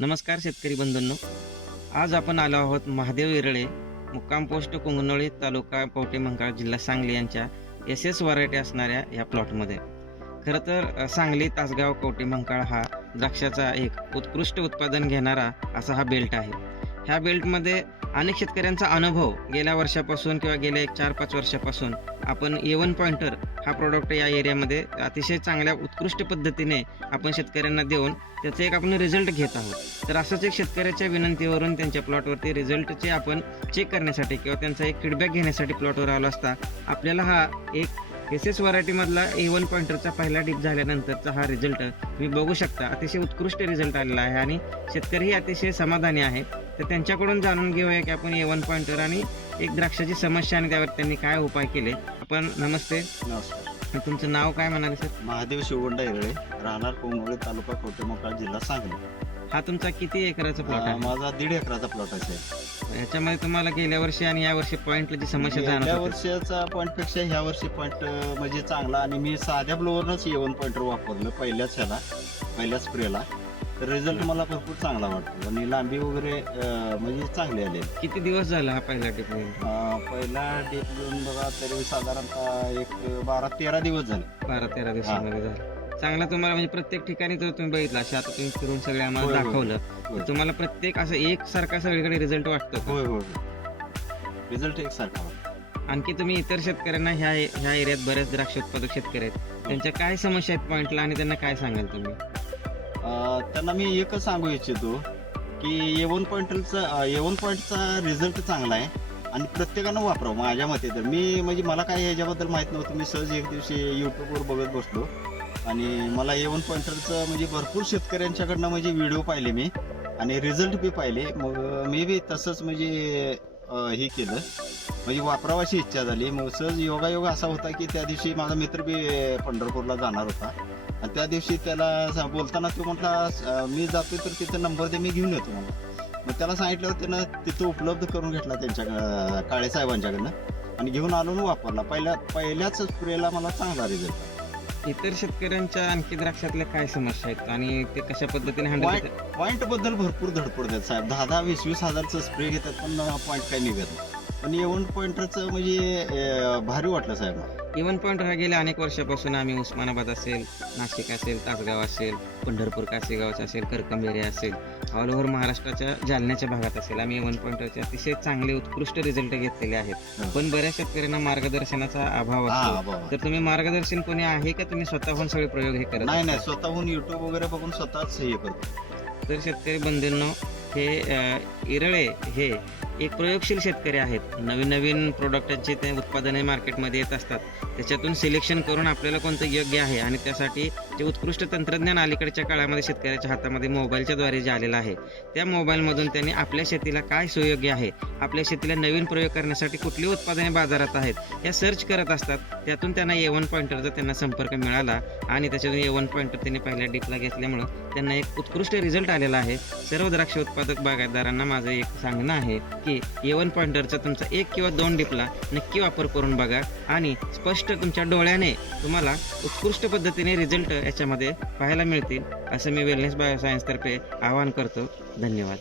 नमस्कार शेतकरी बंधूंनो. आज आपण आलो आहोत महादेव इरळे मुक्काम पोस्ट कुंगनोळी तालुका पवटे मंकाळ जिल्हा सांगली यांच्या एस एस व्हरायटी असणाऱ्या या प्लॉटमध्ये खरं तर सांगली तासगाव कवटे मंकाळ हा द्राक्षाचा एक उत्कृष्ट उत्पादन घेणारा असा हा बेल्ट आहे. ह्या बेल्टमध्ये अनेक शेतकऱ्यांचा अनुभव गेल्या वर्षापासून किंवा गेल्या एक चार पाच वर्षापासून. आपण ए वन पॉइंटर हा प्रोडक्ट या एरियामध्ये अतिशय चांगल्या उत्कृष्ट पद्धतीने आपण शेतकऱ्यांना देऊन त्याचा एक आपण रिझल्ट घेत आहोत. तर असंच एक शेतकऱ्याच्या विनंतीवरून त्यांच्या प्लॉटवरती रिझल्टचे आपण चेक करण्यासाठी किंवा त्यांचा एक फीडबॅक घेण्यासाठी प्लॉटवर आलो असता आपल्याला हा एक एस एस व्हरायटीमधला ए वन पॉइंटरचा पहिला डीप झाल्यानंतरचा हा रिझल्ट तुम्ही बघू शकता. अतिशय उत्कृष्ट रिझल्ट आलेला आहे आणि शेतकरीही अतिशय समाधानी आहे तर त्यांच्याकडून जाणून घेऊया की आपण ए वन पॉइंटर आणि एक द्राक्षाची समस्या आणि त्यावर त्यांनी काय उपाय केले. आपण नमस्ते. नमस्कार. तुमचं नाव काय म्हणाले सर? महादेव शिवगंडा येरळे राहणार कोंगोळी तालुका कोटेमोकाळ जिल्हा सांगली. हा तुमचा किती एकराचा प्लॉट अं, आहे माझा दीड एकराचा प्लॉट आहे याच्यामध्ये तुम्हाला गेल्या वर्षी आणि या वर्षी पॉइंटला जी समस्या गेल्या होती. वर्षाचा पॉईंटपेक्षा ह्या वर्षी पॉईंट म्हणजे चांगला. आणि मी साध्या ब्लोवरनच येवन पॉईंटर वापरलं पहिल्याच ह्याला पहिल्या स्प्रेला रिझल्ट मला भरपूर चांगला वाटतो. आणि लांबी वगैरे अं, म्हणजे चांगली आली. किती दिवस झाला हा पहिला टिप पहिला डेट घेऊन बघा तरी साधारणतः एक बारा तेरा दिवस झाले. बारा तेरा दिवसामध्ये झाला. चांगला तुम्हाला म्हणजे प्रत्येक ठिकाणी जर तुम्ही बघितला असे आता तुम्ही फिरून सगळे आम्हाला होय. दाखवलं होय. तर तुम्हाला प्रत्येक असं एक सारखा सगळीकडे रिझल्ट वाटतो का? होय होय रिझल्ट एकसारखा होता. आणखी तुम्ही इतर शेतकऱ्यांना ह्या ह्या एरियात बरेच द्राक्ष उत्पादक शेतकरी आहेत. त्यांच्या काय समस्या आहेत पॉइंटला आणि त्यांना काय सांगाल तुम्ही? अं, त्यांना मी एकच सांगू इच्छितो की एवन पॉईंटचा एवन पॉईंटचा रिझल्ट चांगला आहे आणि प्रत्येकानं वापरावं माझ्या मते तर. मी म्हणजे मला काय याच्याबद्दल माहीत नव्हतं. मी सहज एक दिवशी यूट्यूबवर बघत बसलो आणि मला एवन पॉईंटरचं म्हणजे भरपूर शेतकऱ्यांच्याकडनं म्हणजे व्हिडिओ पाहिले मी आणि रिझल्ट बी पाहिले. मग मी बी तसंच म्हणजे हे केलं. म्हणजे वापरावाची इच्छा झाली. मग सहज योगायोग असा होता की त्या दिवशी माझा मित्र बी पंढरपूरला जाणार होता. आणि त्या दिवशी त्याला बोलताना तो म्हटला मी जातोय तर तिथं नंबर दे मी घेऊन येतो मला मग त्याला सांगितलं त्यानं तिथं उपलब्ध करून घेतला त्यांच्या अं, काळे साहेबांच्याकडनं. आणि घेऊन आलो आणि वापरला. पहिल्या पहिल्याच स्प्रेला मला चांगला रिझल्ट इतर शेतकऱ्यांच्या आणखी द्राक्षातल्या काय समस्या आहेत? आणि ते कशा पद्धतीने पॉईंटबद्दल भरपूर धडपड देतात साहेब. दहा दहा वीस वीस हजारचं स्प्रे घेतात पण पॉईंट काही निघत नाही. पण एवन पॉइंटरचं म्हणजे अं, भारी वाटलं साहेब. इव्हन पॉईंट हा गेल्या अनेक वर्षापासून आम्ही उस्मानाबाद असेल नाशिक असेल तासगाव असेल पंढरपूर कासेगावचं असेल करकंबेरे असेल ऑल ओव्हर महाराष्ट्राच्या जालन्याच्या भागात असेल. आम्ही इव्हन पॉईंटरचे अतिशय चांगले उत्कृष्ट रिझल्ट घेतलेले आहेत. हं. पण बऱ्याच शेतकऱ्यांना मार्गदर्शनाचा अभाव हा असतो. बाबा तर तुम्ही मार्गदर्शन कोणी आहे का? तुम्ही स्वतःहून सगळे प्रयोग हे करत नाही असता? स्वतःहून युट्यूब वगैरे बघून स्वतःच हे करतो. तर शेतकरी बंधूंनो हे अ, इरळे हे एक प्रयोगशील शेतकरी आहेत. नवीन नवीन प्रोडक्टांची ते उत्पादने मार्केटमध्ये येत असतात. त्याच्यातून सिलेक्शन करून आपल्याला कोणतं योग्य आहे आणि त्यासाठी जे उत्कृष्ट तंत्रज्ञान अलीकडच्या काळामध्ये शेतकऱ्याच्या हातामध्ये मोबाईलच्याद्वारे जे आलेलं आहे त्या मोबाईलमधून त्यांनी आपल्या शेतीला काय सुयोग्य आहे आपल्या शेतीला नवीन प्रयोग करण्यासाठी कुठली उत्पादने बाजारात आहेत या सर्च करत असतात. त्यातून त्यांना ए वन पॉईंटरचा त्यांना संपर्क मिळाला आणि त्याच्यातून ए वन पॉईंटर त्यांनी पहिल्या डिपला घेतल्यामुळं त्यांना एक उत्कृष्ट रिझल्ट आलेला आहे. सर्व द्राक्ष उत्पादक बागायतदारांना माझं एक सांगणं आहे की ए वन पॉईंटरचा तुमचा एक किंवा दोन डिपला नक्की वापर करून बघा आणि स्पष्ट तुमच्या डोळ्याने तुम्हाला उत्कृष्ट पद्धतीने रिझल्ट याच्यामध्ये पाहायला मिळतील. असं मी वेलनेस बायोसायन्सतर्फे आवाहन करतो. धन्यवाद.